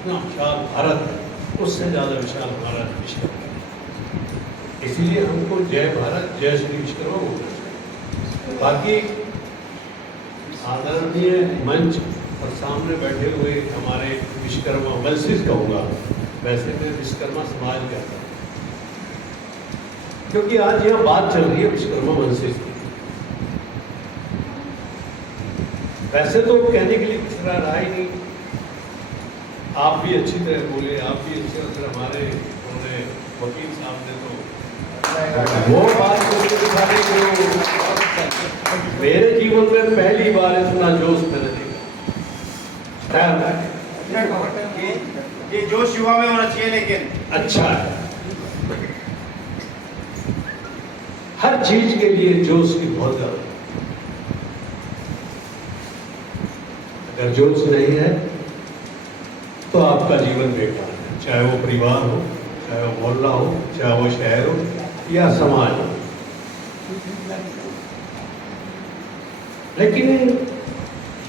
जितना विशाल भारत है उससे ज़्यादा विशाल हमारा विश्वकर्मा है। इसलिए हमको जय भारत जय श्री विश्वकर्मा बोलना चाहिए। बाकी आदरणीय मंच और सामने बैठे हुए हमारे विश्वकर्मा वंशिज कहूँगा, वैसे मैं विश्वकर्मा समाज कहता हूँ, क्योंकि आज यहाँ बात चल रही है विश्वकर्मा वंशिज की। वैसे तो कहने के लिए कुछ रहा ही नहीं, आप भी अच्छी तरह बोले, आप भी अच्छी तरह हमारे उन्होंने वकील साहब ने तो वो बात जो मेरे जीवन में पहली बार इतना जोश मैंने देखा। ये जोश युवा में होना चाहिए, लेकिन अच्छा है, हर चीज के लिए जोश की बहुत ज्यादा। अगर जोश नहीं है तो आपका जीवन बेकार है, चाहे वो परिवार हो, चाहे वो मोहल्ला हो, चाहे वो शहर हो या समाज हो। लेकिन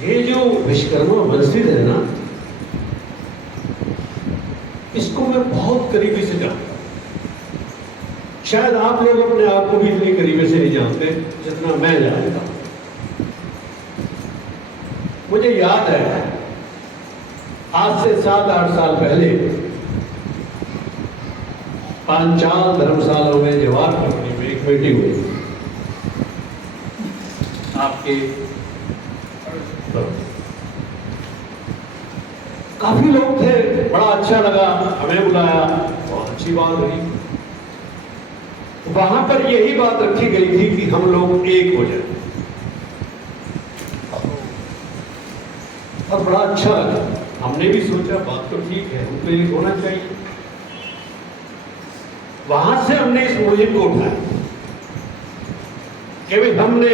ये जो विश्वकर्मा वंशिज है ना, इसको मैं बहुत करीबी से जानता हूं। शायद आप लोग अपने आप को भी इतनी करीबी से नहीं जानते जितना मैं जानता हूं। मुझे याद है आज से 7-8 साल पहले पांचाल धर्मशाला में जवाहर कंपनी में एक मीटिंग हुई आपके, काफी लोग थे, बड़ा अच्छा लगा, हमें बुलाया, बहुत अच्छी बात हुई। वहां पर यही बात रखी गई थी कि हम लोग एक हो जाए, और बड़ा अच्छा लगा। हमने भी सोचा बात तो ठीक है, हमको एक होना चाहिए। वहां से हमने इस मुहिम को उठाया कि भाई हमने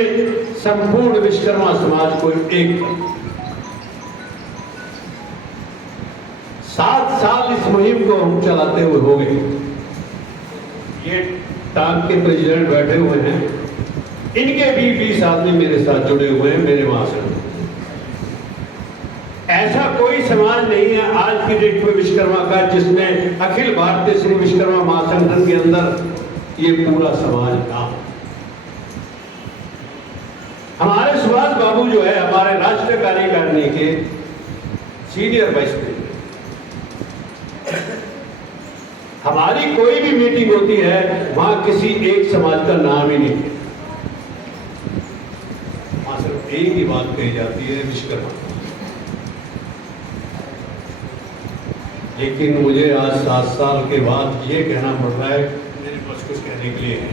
संपूर्ण विश्वकर्मा समाज को एक कर। 7 साल इस मुहिम को हम चलाते हुए हो गए। ये टांग के प्रेसिडेंट बैठे हुए हैं, इनके भी 20 आदमी मेरे साथ जुड़े हुए हैं, मेरे महासंघ। ऐसा कोई समाज नहीं है आज की डेट में विश्वकर्मा का जिसमें अखिल भारतीय श्री विश्वकर्मा महासंगठन के अंदर ये पूरा समाज ना हो। हमारे सुभाष बाबू जो है हमारे राष्ट्रीय कार्यकारिणी के सीनियर वाइस प्रेसिडेंट, हमारी कोई भी मीटिंग होती है वहां किसी एक समाज का नाम ही नहीं है, वहां सिर्फ एक ही बात कही जाती है, विश्वकर्मा। लेकिन मुझे आज 7 साल के बाद ये कहना पड़ रहा है, मेरे पास कुछ कहने के लिए है।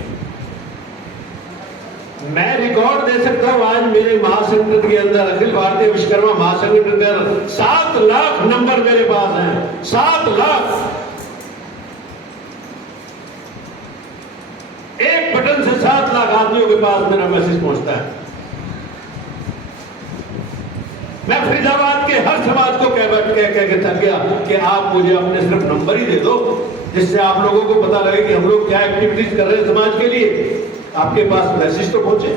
मैं रिकॉर्ड दे सकता हूं आज मेरे महासंगठन के अंदर, अखिल भारतीय विश्वकर्मा महासंगठन के अंदर 7 लाख नंबर मेरे पास हैं, 7 लाख। एक बटन से 7 लाख आदमियों के पास मेरा मैसेज पहुंचता है। मैं फरीदाबाद के हर समाज को कह के थक गया कि आप मुझे अपने सिर्फ नंबर ही दे दो, जिससे आप लोगों को पता लगे कि हम लोग क्या एक्टिविटीज कर रहे हैं समाज के लिए। आपके पास मैसेज तो पहुंचे,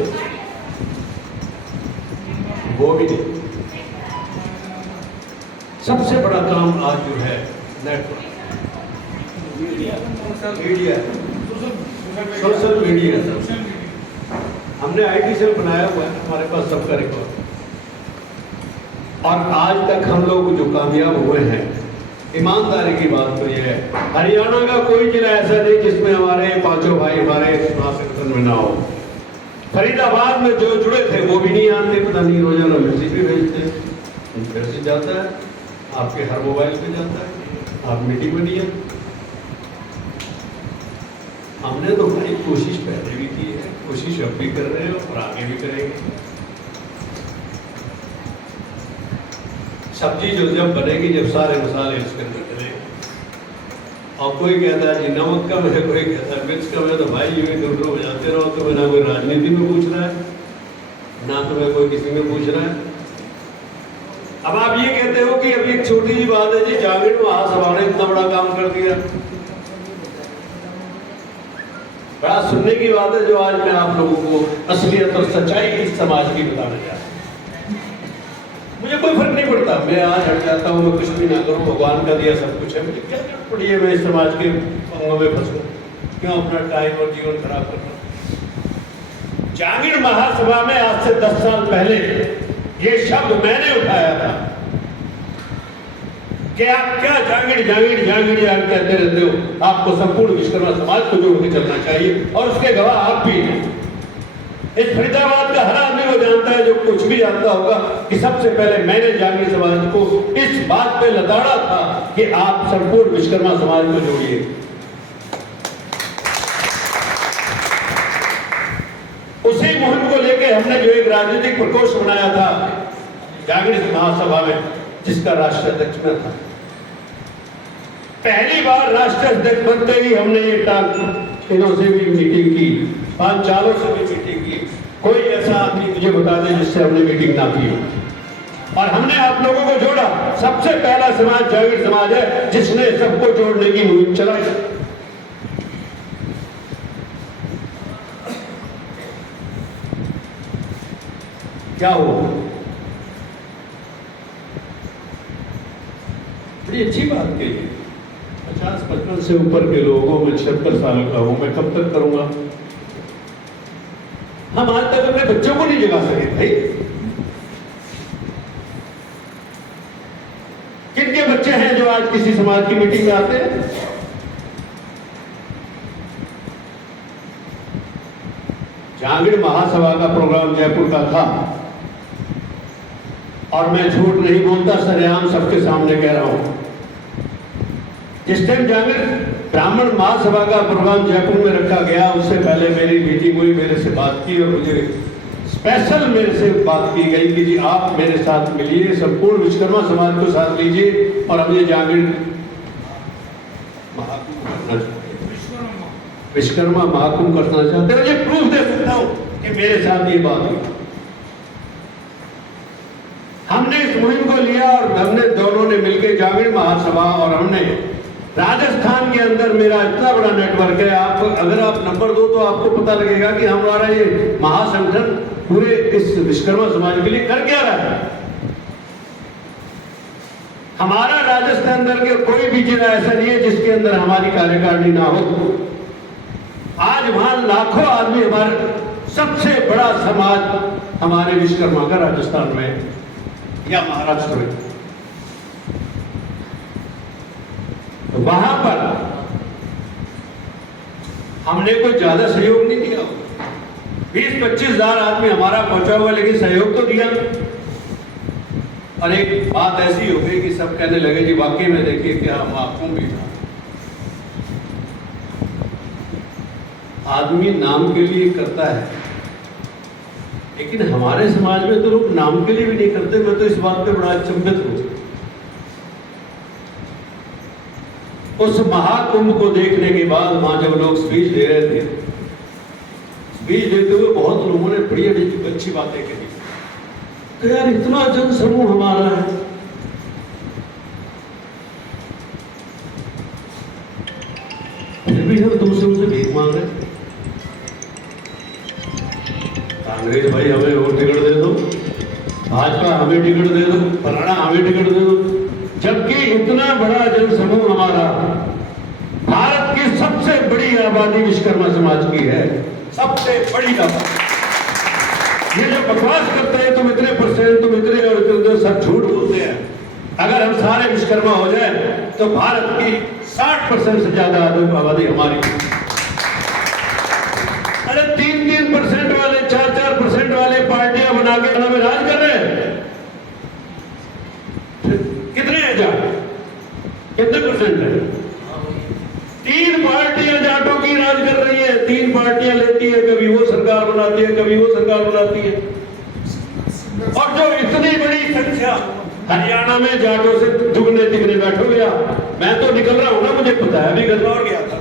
वो भी नहीं। सबसे बड़ा काम आज जो है नेटवर्क, मीडिया, सोशल मीडिया। हमने आईटी सेल बनाया हुआ है, हमारे पास सबका रिकॉर्ड। और आज तक हम लोग जो कामयाब हुए हैं, ईमानदारी की बात तो यह है, हरियाणा का कोई जिला ऐसा नहीं जिसमें हमारे 5 भाई हमारे महासंगठन में ना हो। फरीदाबाद में जो जुड़े थे वो भी नहीं आते, पता नहीं रोजाना मैसेज भी भेजते, मैसेज जाता है आपके हर मोबाइल पे जाता है, आप मीटिंग में नहीं आते। हमने तो भाई कोशिश पहले भी की है, कोशिश अब भी कर रहे हैं और आगे भी करेंगे। सब्जी जो जब बनेगी, जब सारे मसाले उसके अंदर डले, और कोई कहता है जी नमक कम है, कोई कहता है मिर्च कम है, तो भाई ये दोनों बजाते रहो। तुम्हें ना कोई राजनीति में पूछ रहा है, ना तुम्हें कोई किसी में पूछ रहा है। अब आप ये कहते हो कि अभी एक छोटी सी बात है जी, जागीर महासभा ने इतना बड़ा काम कर दिया। बड़ा सुनने की बात है जो आज मैं आप लोगों को असलियत और सच्चाई इस समाज की बताने जा रहा हूं। मुझे कोई फर्क नहीं पड़ता, मैं आज हट जाता हूँ, मैं कुछ भी ना करूँ, भगवान का दिया सब कुछ है, मुझे क्या जरूरत पड़ी है मैं इस समाज के पंगों में फंसूं, क्यों अपना टाइम और जीवन खराब करना। जहांगीर महासभा में आज से 10 साल पहले ये शब्द मैंने उठाया था कि आप क्या जहांगीर जहांगीर जहांगीर जहांगीर कहते रहते हो, आपको संपूर्ण विश्वकर्मा समाज को जोड़ के चलना चाहिए, और उसके गवाह आप भी हैं। इस फरीदाबाद का हर आदमी को जानता है, जो कुछ भी जानता होगा, कि सबसे पहले मैंने जहांगीर समाज को इस बात पे लताड़ा था कि आप संपूर्ण विश्वकर्मा समाज को जोड़िए। उसी मुहिम को लेकर हमने जो एक राजनीतिक प्रकोष्ठ बनाया था जहांगीर महासभा में, जिसका राष्ट्रीय अध्यक्ष में था। पहली बार राष्ट्रीय अध्यक्ष बनते ही हमने ये इन्हों से भी मीटिंग की, 5 से भी मीटिंग की। कोई ऐसा आदमी मुझे बता दे जिससे हमने मीटिंग ना की हो। और हमने आप लोगों को जोड़ा। सबसे पहला समाज जहांगीर समाज है जिसने सबको जोड़ने की मुहिम चलाई। क्या हुआ? बड़ी अच्छी बात कही है। 50-55 से ऊपर के लोगों में 76 साल का हूं, मैं कब तक करूंगा? हम आज तक अपने बच्चों को नहीं जगा सके भाई। किनके बच्चे हैं जो आज किसी समाज की मीटिंग में आते हैं? जहांगीर महासभा का प्रोग्राम जयपुर का था, और मैं झूठ नहीं बोलता, सरेआम सबके सामने कह रहा हूं। जिस टाइम जहांगीर ब्राह्मण महासभा का प्रोग्राम जयपुर में रखा गया, उससे पहले मेरी मीटिंग हुई, मेरे से बात की, और मुझे स्पेशल मेरे से बात की गई कि जी आप मेरे साथ मिलिए, संपूर्ण विश्वकर्मा समाज को साथ लीजिए, और हम ये जहांगीर महाकुंभ करना चाहते हैं, विश्वकर्मा महाकुंभ करना चाहते हैं। मुझे प्रूफ दे सकता हूं कि मेरे साथ ये बात हुई। हमने इस मुहिम को लिया, और हमने दोनों ने मिलकर जहांगीर महासभा, और हमने राजस्थान के अंदर मेरा इतना बड़ा नेटवर्क है, आप अगर आप नंबर दो तो आपको पता लगेगा कि हमारा ये महासंगठन पूरे इस विश्वकर्मा समाज के लिए कर क्या रहा है। हमारा राजस्थान अंदर के कोई भी जिला ऐसा नहीं है जिसके अंदर हमारी कार्यकारिणी ना हो। आज वहां लाखों आदमी, हमारे सबसे बड़ा समाज हमारे विश्वकर्मा का राजस्थान में या महाराष्ट्र में, तो वहां पर हमने कोई ज्यादा सहयोग नहीं दिया। 20-25 हजार आदमी हमारा पहुंचा हुआ, लेकिन सहयोग तो दिया। और एक बात ऐसी हो गई कि सब कहने लगे जी वाकई में देखिए कि हम आपको भी था। आदमी नाम के लिए करता है, लेकिन हमारे समाज में तो लोग नाम के लिए भी नहीं करते। मैं तो इस बात पे बड़ा अचंभित हूं। उस महाकुंभ को देखने के बाद वहां जब लोग स्पीच दे रहे थे, स्पीच देते हुए बहुत लोगों ने बड़ी अच्छी बातें कही कि यार इतना जन समूह हमारा है, फिर भी हम दूसरों से भीख मांग रहे। कांग्रेस भाई हमें वो टिकट दे दो, भाजपा हमें टिकट दे दो, फलाना हमें टिकट दे दो, जबकि इतना बड़ा जनसमूह हमारा, भारत की सबसे बड़ी आबादी विश्वकर्मा समाज की है, सबसे बड़ी आबादी। ये जो बकवास करते हैं तुम इतने परसेंट, तुम इतने और इतने, सब झूठ बोलते हैं। अगर हम सारे विश्वकर्मा हो जाए तो भारत की 60% से ज्यादा आबादी हमारी। अरे 3-3% वाले, 4-4% वाले पार्टियां बना के हमें राज कर रहे हैं। कितने हैं जाट? कितने परसेंट है? 3 पार्टियां जाटों की राज कर रही है। 3 पार्टियां लेती है, कभी वो सरकार बनाती है, कभी वो सरकार बनाती है। और जो इतनी बड़ी संख्या हरियाणा में जाटों से दुगने तिगने बैठो गया। मैं तो निकल रहा हूँ ना, मुझे पता है। अभी गन्नौर गया था,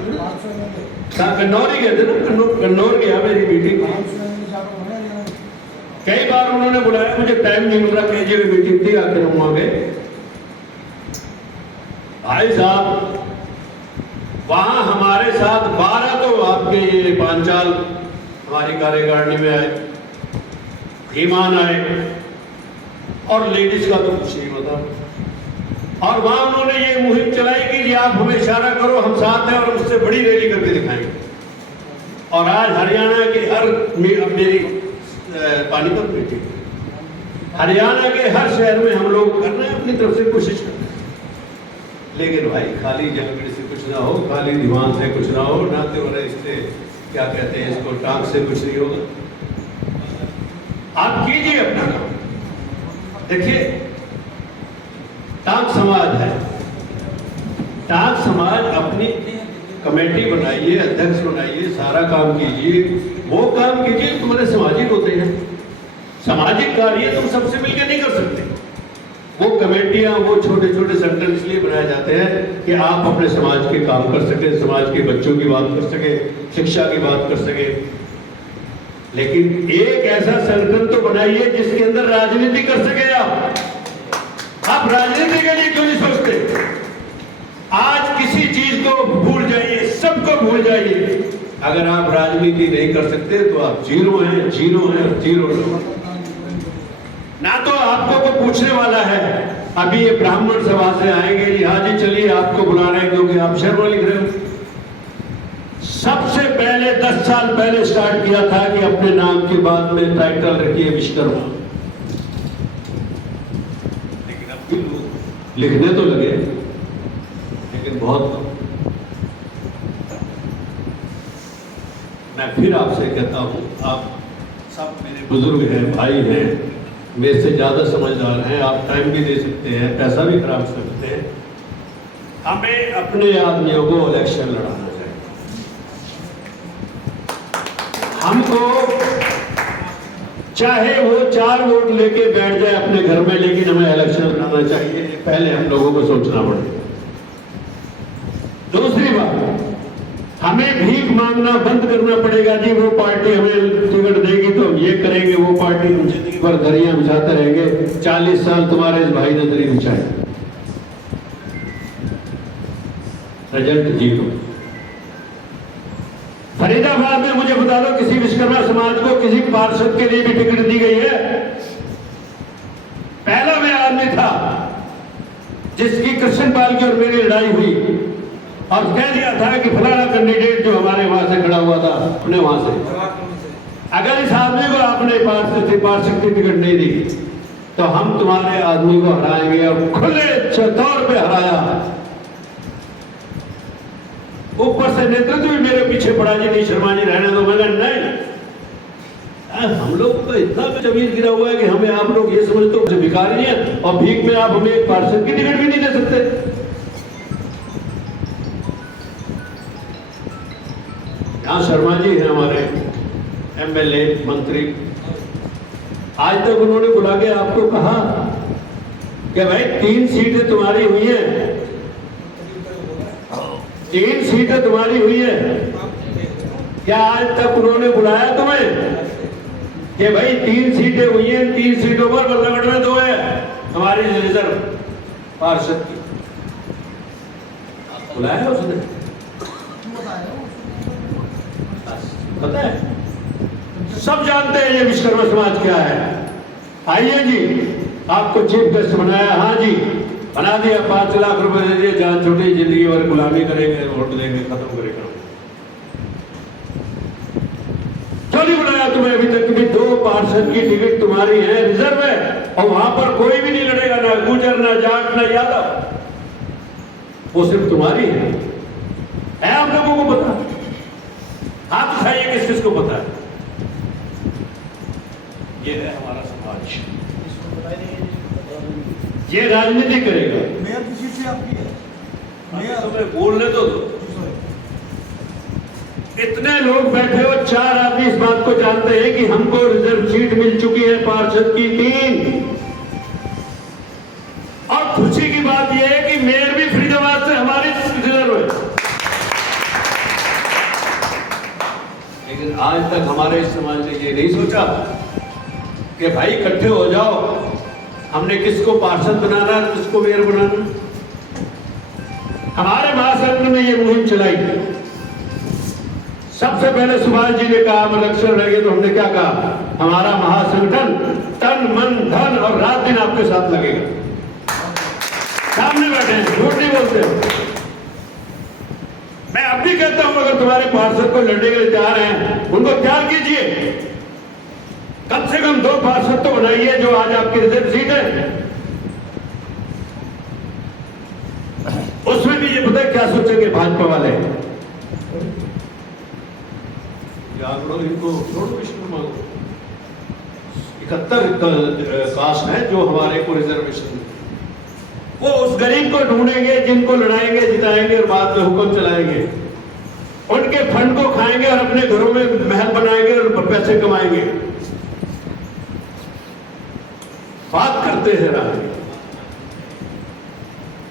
कन्नौर ही गए थे ना, कन्नौर गया मेरी मीटिंग। कई बार उन्होंने बुलाया, मुझे टाइम नहीं मिल रहा, केजी में मीटिंग थी, आकर हम वहां गए। भाई साहब वहां हमारे साथ 12 तो आपके ये पांचाल हमारी कार्यकारिणी में आए, ईमान आए, और लेडीज का तो कुछ नहीं होता। और वहां उन्होंने ये मुहिम चलाई कि जी आप हमें इशारा करो, हम साथ हैं और उससे बड़ी रैली करके दिखाएंगे। और आज हरियाणा के हर मेरी पानीपत में थी, हरियाणा के हर शहर में हम लोग कर रहे हैं, अपनी तरफ से कोशिश कर रहे हैं। लेकिन भाई खाली जंगल से कुछ ना हो, खाली दीवान से कुछ ना हो, ना तो इससे क्या कहते हैं इसको, टांग से कुछ नहीं होगा। आप कीजिए अपना काम। देखिए टांग समाज है, टांग समाज अपनी कमेटी बनाइए, अध्यक्ष बनाइए, सारा काम कीजिए, वो काम कीजिए तुम्हारे सामाजिक होते हैं। सामाजिक कार्य तुम सबसे मिलकर नहीं कर सकते। वो कमेटियां, वो छोटे छोटे सेंटर इसलिए बनाए जाते हैं कि आप अपने समाज के काम कर सके, समाज के बच्चों की बात कर सके, शिक्षा की बात कर सके। लेकिन एक ऐसा संगठन तो बनाइए जिसके अंदर राजनीति कर सके। आप राजनीति के लिए क्यों नहीं सोचते? आज किसी चीज को भूल जाइए, सबको भूल जाइए। अगर आप राजनीति नहीं कर सकते तो आप जीरो हैं, जीरो हैं, जीरो हैं। ना तो आपको को पूछने वाला है। अभी ये ब्राह्मण सभा से आएंगे, हाँ जी चलिए आपको बुला रहे हैं क्योंकि आप शर्मा लिख रहे हो। सबसे पहले 10 साल पहले स्टार्ट किया था कि अपने नाम के बाद में टाइटल रखिए विश्वकर्मा। लेकिन अब भी लोग लिखने तो लगे, लेकिन बहुत कम। मैं फिर आपसे कहता हूं, आप सब मेरे बुजुर्ग हैं, भाई हैं, मेरे से ज्यादा समझदार हैं, आप टाइम भी दे सकते हैं, पैसा भी खराब कर सकते हैं। हमें अपने आदमियों को इलेक्शन लड़ाना चाहिए। हमको चाहे वो 4 वोट लेके बैठ जाए अपने घर में, लेकिन हमें इलेक्शन लड़ाना चाहिए। पहले हम लोगों को सोचना पड़ेगा। दूसरी बात, हमें भीख मांगना बंद करना पड़ेगा। जी वो पार्टी हमें टिकट देगी तो हम ये करेंगे, वो पार्टी हम जिंदगी भर दरिया बिछाते रहेंगे। 40 साल तुम्हारे इस भाई ने दरी बिछाए, रिजल्ट जीरो। फरीदाबाद में मुझे बता दो किसी विश्वकर्मा समाज को किसी पार्षद के लिए भी टिकट दी गई है? पहला मैं आदमी था जिसकी कृष्णपाल की और मेरी लड़ाई हुई और कह दिया था कि फलाना कैंडिडेट जो हमारे वहां से खड़ा हुआ था अपने वहां से, अगर इस आदमी को आपने पार्षद की टिकट नहीं दी तो हम तुम्हारे आदमी को हराएंगे। और खुले तौर पे हराया। ऊपर से नेतृत्व भी मेरे पीछे पड़ा, जी नहीं शर्मा जी रहने दो। मैंने नहीं, हम लोग तो इतना जमीन गिरा हुआ है कि हमें आप लोग ये समझते हो भिखारी नहीं है और भीख में आप हमें एक पार्षद की टिकट भी नहीं दे सकते। यहाँ शर्मा जी हैं हमारे एमएलए मंत्री, आज तक उन्होंने बुला के आपको कहा कि भाई 3 सीटें तुम्हारी हुई हैं, 3 सीटें तुम्हारी हुई है। क्या आज तक उन्होंने बुलाया तुम्हें कि भाई 3 सीटें हुई हैं, 3 सीटों पर बल्लभगढ़ में 2 है हमारी रिजर्व पार्षद की? बुलाया उसने? पता है, सब जानते हैं ये विश्वकर्मा समाज क्या है। आइए जी, आपको चीफ गेस्ट बनाया, हाँ जी बना दिया, 5 लाख रुपए दे दिए, जान छूटी, जिंदगी भर गुलामी करेंगे, वोट देंगे, खत्म करेगा। क्यों नहीं बुलाया तुम्हें अभी तक? भी 2 पार्षद की टिकट तुम्हारी है, रिजर्व है, और वहां पर कोई भी नहीं लड़ेगा, ना गुजर, ना जाट, ना यादव, वो सिर्फ तुम्हारी है आप लोगों को पता? हाथ उठाइए किस किस को पता है? ये है हमारा समाज, ये राजनीति करेगा। मेयर की सीट से आपकी है, मेयर तुम्हें बोलने तो दो। इतने लोग बैठे हो, 4 आदमी इस बात को जानते हैं कि हमको रिजर्व सीट मिल चुकी है पार्षद की 3। और खुशी की बात यह है कि मेयर भी फरीदाबाद से हमारी रिजर्व है। लेकिन आज तक हमारे समाज ने ये नहीं सोचा कि भाई इकट्ठे हो जाओ, हमने किसको पार्षद बनाना, किसको मेयर बनाना। हमारे महासंघ ने ये मुहिम चलाई, सबसे पहले सुभाष जी ने कहा हम इलेक्शन लड़ेंगे, तो हमने क्या कहा, हमारा महासंगठन तन मन धन और रात दिन आपके साथ लगेगा। सामने बैठे हैं, झूठ नहीं बोलते हो। मैं अब भी कहता हूं अगर तुम्हारे पार्षद को लड़ने के लिए तैयार हैं, उनको तैयार कीजिए। कम से कम 2 पार्षद तो बनाइए जो आज आपकी रिजर्व सीट है। उसमें भी ये पता है क्या सोचेंगे भाजपा वाले, आंकड़ों इनको छोड़ो, विष्णु मांगो। 71 कास्ट है जो हमारे को रिजर्वेशन, वो उस गरीब को ढूंढेंगे जिनको लड़ाएंगे जिताएंगे और बाद में हुक्म चलाएंगे, उनके फंड को खाएंगे और अपने घरों में महल बनाएंगे और पैसे कमाएंगे। बात करते हैं राजनीति,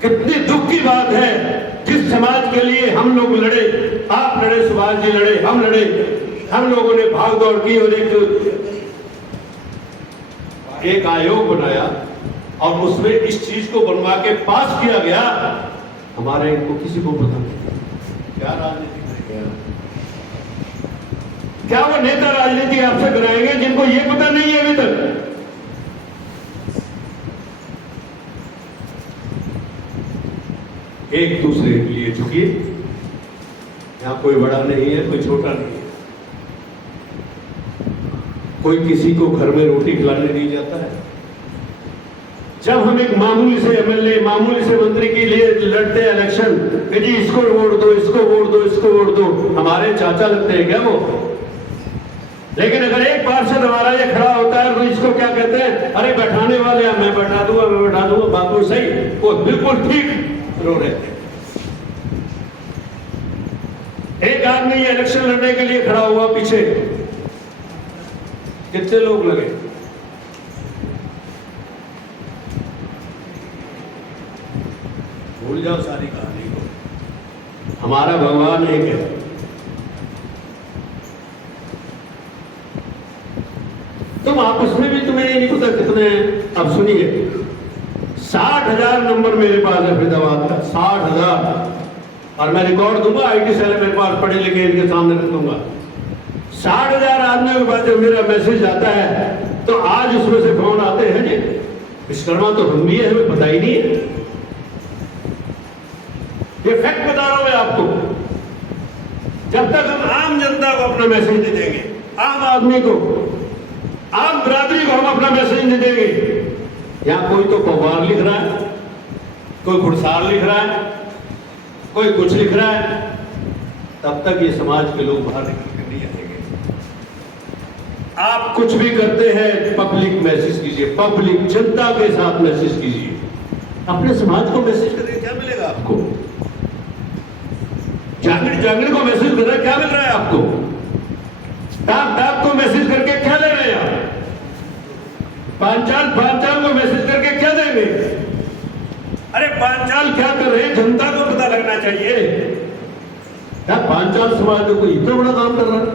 कितनी दुख की बात है। जिस समाज के लिए हम लोग लड़े, आप लड़े, सुभाष जी लड़े, हम लड़े, हम लोगों ने भाग दौड़ की और एक आयोग बनाया और उसमें इस चीज को बनवा के पास किया गया। हमारे इनको किसी को पता नहीं क्या राजनीति करेगा, क्या वो नेता राजनीति आपसे कराएंगे जिनको ये पता नहीं है अभी तक। एक दूसरे के लिए झुकिए, यहां कोई बड़ा नहीं है, कोई छोटा नहीं है, कोई किसी को घर में रोटी खिलाने नहीं जाता है। जब हम एक मामूली से एमएलए, मामूली से मंत्री के लिए लड़ते हैं इलेक्शन कि जी इसको वोट दो, इसको वोट दो, इसको वोट दो, हमारे चाचा लगते हैं क्या वो? लेकिन अगर एक पार्षद हमारा ये खड़ा होता है तो इसको क्या कहते हैं, अरे बैठाने वाले, मैं बैठा दूंगा, मैं बैठा दूंगा, बाबू सही, वो बिल्कुल ठीक रो रहे थे। एक आदमी ये इलेक्शन लड़ने के लिए खड़ा हुआ, पीछे कितने लोग लगे? भूल जाओ सारी कहानी को, हमारा भगवान एक है। तुम आपस में भी तुम्हें नहीं पता कितने हैं। अब सुनिए, 60,000 नंबर मेरे पास है फरीदाबाद का, 60,000, और मैं रिकॉर्ड दूंगा, आईटी सेल मेरे पास पढ़े लिखे इनके सामने रख दूंगा। 60,000 आदमियों के पास जब मेरा मैसेज आता है तो आज उसमें से फोन आते हैं जी विश्वकर्मा तो हम भी है, हमें पता ही नहीं है। ये फैक्ट बता रहा हूं मैं आपको। जब तक हम आम जनता को अपना मैसेज नहीं देंगे, आम आदमी को, आम बिरादरी को हम अपना मैसेज नहीं देंगे, यहां कोई तो पवार लिख रहा है, कोई घुड़सार लिख रहा है, कोई कुछ लिख रहा है, तब तक ये समाज के लोग बाहर निकल के नहीं आएंगे। आप कुछ भी करते हैं, पब्लिक मैसेज कीजिए, पब्लिक जनता के साथ मैसेज कीजिए, अपने समाज को मैसेज करके क्या मिलेगा आपको? जागरण को मैसेज कर रहा है, क्या मिल रहा है आपको? डाक को मैसेज करके क्या ले रहे हैं आप? पांचाल को मैसेज करके क्या देंगे? अरे पांचाल क्या कर रहे हैं, जनता को पता लगना चाहिए। क्या पांचाल समाज में कोई इतना बड़ा काम कर रहा है?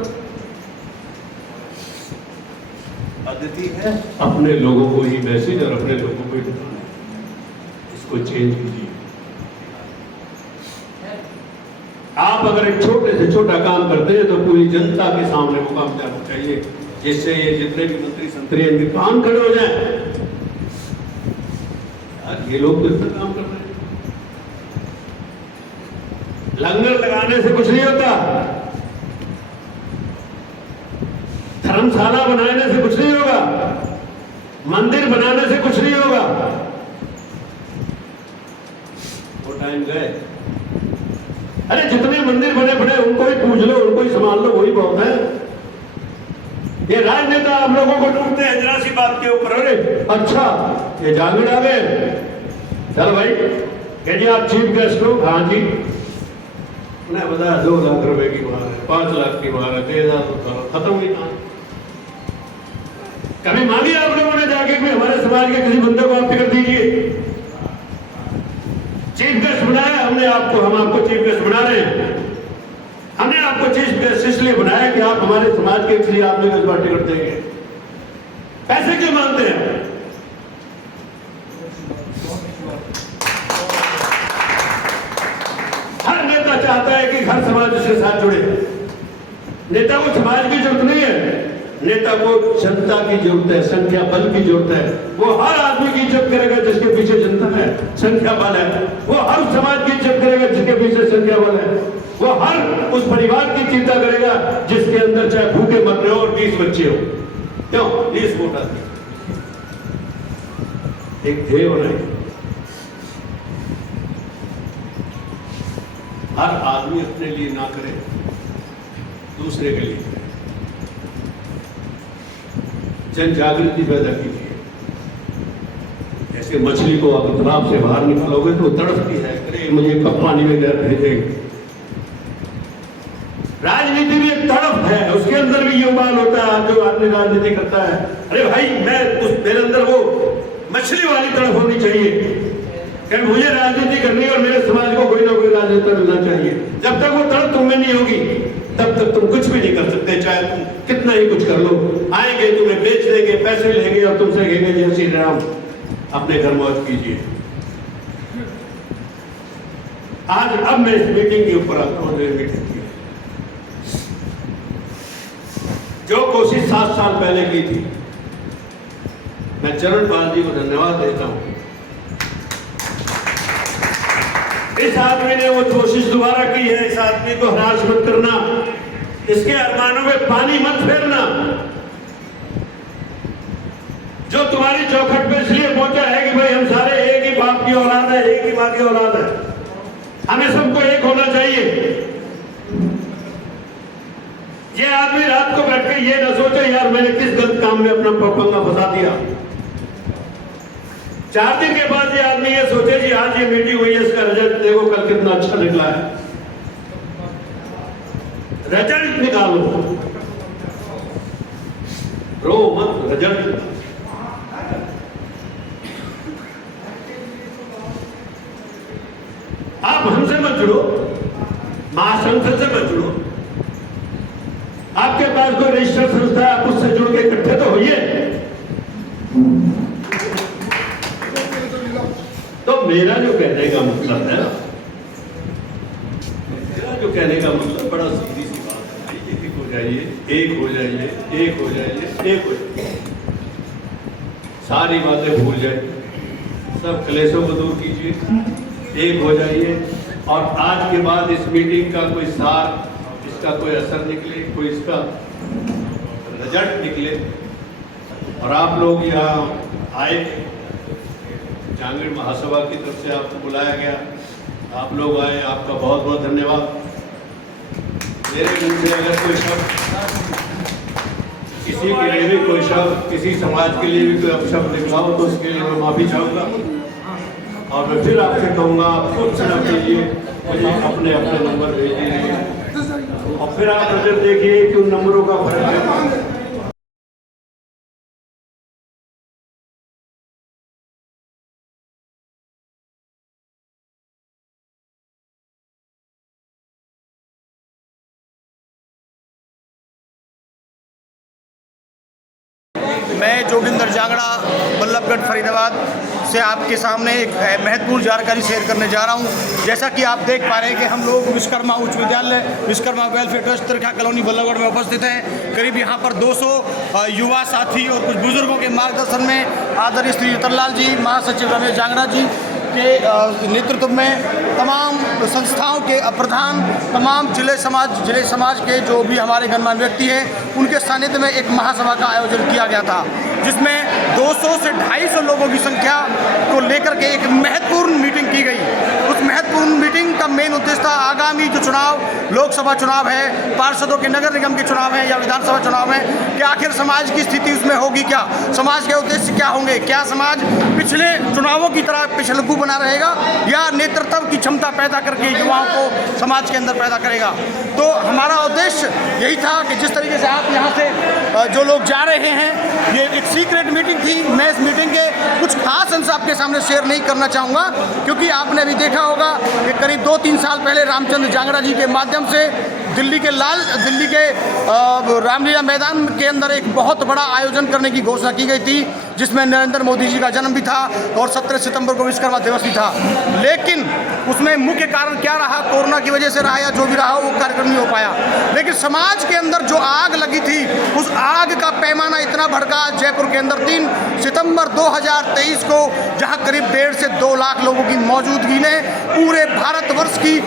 पद्धति है अपने लोगों को ही मैसेज और अपने लोगों को ही बताना है। इसको चेंज कीजिए। आप अगर एक छोटे से छोटा काम करते हैं तो पूरी जनता के सामने वो काम जाना चाहिए, जिससे ये जितने भी मंत्री संतरी इनके कान खड़े हो जाए। यार ये लोग तो इतना काम कर रहे हैं। लंगर लगाने से कुछ नहीं होता, धर्मशाला बनाने से कुछ नहीं होगा, मंदिर बनाने से कुछ नहीं होगा। वो टाइम गए। अरे जितने मंदिर बने बड़े उनको ही पूछ लो, उनको ही संभाल लो, वही बहुत है। ये राजनेता आप लोगों को ढूंढते हैं जरा सी बात के ऊपर। अरे अच्छा ये जागरण आ गए, चल भाई कह जी आप चीफ गेस्ट हो। हाँ जी, उन्हें बताया 2 लाख रुपए की मार है, 5 लाख की मार है, 10,000 खत्म हुई कहानी। कभी मांगी आप लोगों ने जाके कि हमारे समाज के किसी बंदे को आप टिकट दीजिए? चीफ गेस्ट बनाया हमने आपको, हम आपको चीफ गेस्ट बना रहे हैं। हमने आपको चीफ गेस्ट इसलिए बनाया कि आप हमारे समाज के किसी आदमी को इस बार टिकट देंगे। पैसे क्यों मांगते हैं? हर नेता चाहता है कि हर समाज उसके साथ जुड़े। नेता को समाज की जरूरत नहीं है, नेता को जनता की जरूरत है, संख्या बल की जरूरत है। वो हर आदमी की इज्जत करेगा जिसके पीछे जनता है, संख्या बल है। वो हर समाज की इज्जत करेगा जिसके पीछे संख्या बल है। वो हर उस परिवार की चिंता करेगा जिसके अंदर चाहे भूखे मर रहे हो और 20 बच्चे हो। क्यों? 20 वोट आती, एक ध्येय बनाए। हर आदमी अपने लिए ना करे, दूसरे के लिए करे। जन जागृति पैदा कीजिए। ऐसे मछली को आप तालाब से बाहर निकालोगे तो तड़पती है, अरे मुझे कब पानी में भेजेंगे। राजनीति भी एक तड़प है, उसके अंदर भी ये उबाल होता है। जो आदमी राजनीति करता है, अरे भाई मेरे अंदर वो मछली वाली तड़प होनी चाहिए कि मुझे राजनीति करनी है और मेरे समाज को कोई ना कोई राजनेता मिलना चाहिए। जब तक वो तड़प तुम में नहीं होगी तब तक तुम कुछ भी नहीं कर सकते, चाहे तुम कितना ही कुछ कर लो। आएंगे, तुम्हें बेच देंगे, पैसे लेंगे और तुमसे कहेंगे जय श्री राम, अपने घर मौज कीजिए। आज अब मैं इस मीटिंग के ऊपर आता हूं। मीटिंग की जो कोशिश 7 साल पहले की थी, मैं चरणपाल जी को धन्यवाद देता हूं। इस आदमी ने वो कोशिश दोबारा की है। इस आदमी को हरास मत करना, इसके अरमानों में पानी मत फेरना। जो तुम्हारी चौखट पे इसलिए पहुंचा है कि भाई हम सारे एक ही बाप की औलाद है, एक ही मां की औलाद है, हमें सबको एक होना चाहिए। ये आदमी रात को बैठ के ये ना सोचे यार मैंने किस गलत काम में अपना पंगा फंसा दिया। 4 दिन के बाद ये आदमी ये सोचे जी आज ये मीटिंग हुई है, इसका रिजल्ट देखो कल कितना अच्छा निकला है। रिजल्ट निकालो, रो मत, रिजल्ट। आप हमसे मत जुड़ो, महासंसद से मत जुड़ो। आपके पास कोई रजिस्टर्ड संस्था है, आप उससे जुड़ के इकट्ठे तो होइए। तो मेरा जो कहने का मतलब है, बड़ा सीधी सी बात है। एक हो जाइए, एक हो जाइए, एक हो जाइए, एक हो जाइए, सारी बातें भूल जाइए, सब क्लेशों को दूर कीजिए, एक हो जाइए। और आज के बाद इस मीटिंग का कोई सार, इसका कोई असर निकले, कोई इसका रिजल्ट निकले और आप लोग यहाँ आए, जांगीड़ महासभा की तरफ से आपको बुलाया गया, आप लोग आए, आपका बहुत बहुत धन्यवाद। मेरे मुंह से अगर कोई शब्द, किसी के लिए भी कोई शब्द, किसी समाज के लिए भी कोई अपशब्द निकला हो तो उसके लिए मैं माफी चाहूँगा। और मैं फिर आपसे कहूँगा आप कुछ न कीजिए, मुझे अपने अपने नंबर भेज दीजिए और फिर आप नजर देखिए कि उन नंबरों का फर्क है। मैं जोगिंदर जांगड़ा, बल्लभगढ़ फरीदाबाद से आपके सामने एक महत्वपूर्ण जानकारी शेयर करने जा रहा हूं। जैसा कि आप देख पा रहे हैं कि हम लोग विश्वकर्मा उच्च विद्यालय, Vishwakarma welfare trust Tirkha colony Ballabhgarh में उपस्थित हैं। करीब यहाँ पर 200 युवा साथी और कुछ बुजुर्गों के मार्गदर्शन में आदरणीय श्री रतनलाल जी, महासचिव रमेश जांगड़ा जी के नेतृत्व में तमाम संस्थाओं के प्रधान, तमाम जिले समाज के जो भी हमारे गणमान्य व्यक्ति हैं, उनके सानिध्य में एक महासभा का आयोजन किया गया था, जिसमें 200 से 250 लोगों की संख्या को लेकर के एक महत्वपूर्ण मीटिंग की गई। उस महत्वपूर्ण मीटिंग का मेन उद्देश्य था आगामी जो चुनाव, लोकसभा चुनाव है, पार्षदों के नगर निगम के चुनाव है या विधानसभा चुनाव है, कि आखिर समाज की स्थिति उसमें होगी क्या, समाज के उद्देश्य क्या होंगे, क्या समाज पिछले चुनावों की तरह पिछलग्गू बना रहेगा या नेतृत्व की क्षमता पैदा करके युवाओं को समाज के अंदर पैदा करेगा। तो हमारा उद्देश्य यही था कि जिस तरीके से आप यहाँ से जो लोग जा रहे हैं, ये एक सीक्रेट मीटिंग थी। मैं इस मीटिंग के कुछ खास अंश आपके सामने शेयर नहीं करना चाहूँगा, क्योंकि आपने अभी देखा होगा कि करीब 2-3 साल पहले रामचंद्र जांगड़ा जी के माध्यम से दिल्ली के रामलीला मैदान के अंदर एक बहुत बड़ा आयोजन करने की घोषणा की गई थी, जिसमें नरेंद्र मोदी जी का जन्म भी था और 17 सितंबर को विश्वकर्मा दिवस भी था। लेकिन उसमें मुख्य कारण क्या रहा, कोरोना की वजह से रहा या जो भी रहा, वो कार्यक्रम नहीं हो पाया। लेकिन समाज के अंदर जो आग लगी थी, उस आग का पैमाना इतना भड़का जयपुर के अंदर 3 सितंबर 2023 को, जहां करीब 1.5 से 2 लाख लोगों की मौजूदगी ने पूरे भारतवर्ष की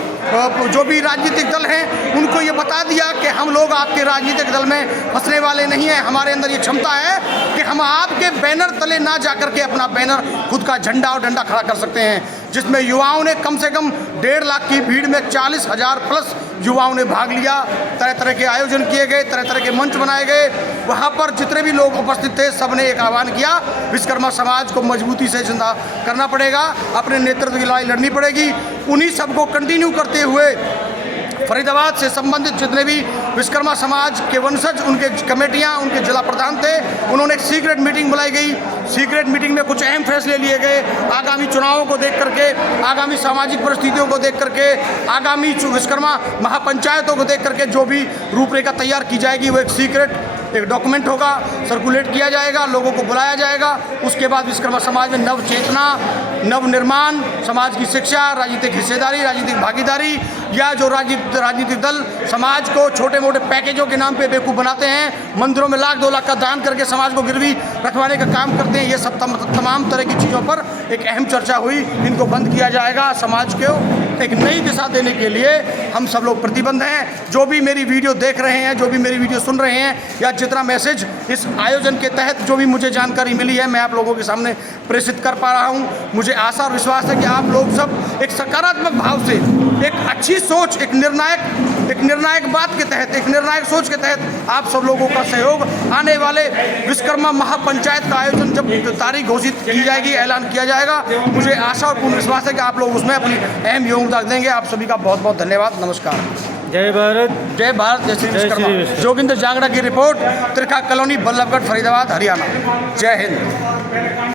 जो भी राजनीतिक दल हैं उनको ये बता दिया कि हम लोग आपके राजनीतिक दल में फंसने वाले नहीं हैं। हमारे अंदर ये क्षमता है कि हम आपके बैनर तले ना जाकर के अपना बैनर, खुद का झंडा और डंडा खड़ा कर सकते हैं। जिसमें युवाओं ने कम से कम 1.5 लाख की भीड़ में 40,000 प्लस युवाओं ने भाग लिया। तरह तरह के आयोजन किए गए, तरह तरह के मंच बनाए गए। वहाँ पर जितने भी लोग उपस्थित थे सब ने एक आह्वान किया, विश्वकर्मा समाज को मजबूती से जिंदा करना पड़ेगा, अपने नेतृत्व की लड़ाई लड़नी पड़ेगी। उन्हीं सबको कंटिन्यू करते हुए फरीदाबाद से संबंधित जितने भी विश्वकर्मा समाज के वंशज, उनके कमेटियां, उनके जिला प्रधान थे, उन्होंने एक सीक्रेट मीटिंग बुलाई गई। सीक्रेट मीटिंग में कुछ अहम फैसले लिए गए। आगामी चुनावों को देख करके, आगामी सामाजिक परिस्थितियों को देख करके, आगामी विश्वकर्मा महापंचायतों को देख करके जो भी रूपरेखा तैयार की जाएगी, वो एक सीक्रेट एक डॉक्यूमेंट होगा, सर्कुलेट किया जाएगा, लोगों को बुलाया जाएगा। उसके बाद विश्वकर्मा समाज में नव चेतना, नव निर्माण, समाज की शिक्षा, राजनीतिक हिस्सेदारी, राजनीतिक भागीदारी, या जो राजनीतिक दल समाज को छोटे मोटे पैकेजों के नाम पे बेवकूफ़ बनाते हैं, मंदिरों में लाख 2 लाख का दान करके समाज को गिरवी रखवाने का काम करते हैं, ये सब तमाम तरह की चीज़ों पर एक अहम चर्चा हुई। इनको बंद किया जाएगा। समाज को एक नई दिशा देने के लिए हम सब लोग प्रतिबद्ध हैं। जो भी मेरी वीडियो देख रहे हैं, जो भी मेरी वीडियो सुन रहे हैं, या जितना मैसेज इस आयोजन के तहत जो भी मुझे जानकारी मिली है, मैं आप लोगों के सामने प्रेषित कर पा रहा हूं। मुझे आशा और विश्वास है कि आप लोग सब एक सकारात्मक भाव से, एक अच्छी सोच, एक निर्णायक बात के तहत, एक निर्णायक सोच के तहत आप सब लोगों का सहयोग, आने वाले विश्वकर्मा महापंचायत का आयोजन जब तारीख घोषित की जाएगी, ऐलान किया जाएगा, मुझे आशा और पूर्ण विश्वास है कि आप लोग उसमें अपनी अहम योगदान देंगे। आप सभी का बहुत बहुत धन्यवाद। नमस्कार। जय भारत, जय भारत, जय श्री विश्वकर्मा। जोगिंदर जांगड़ा की रिपोर्ट, त्रिखा कॉलोनी, बल्लभगढ़, फरीदाबाद, हरियाणा। जय हिंद।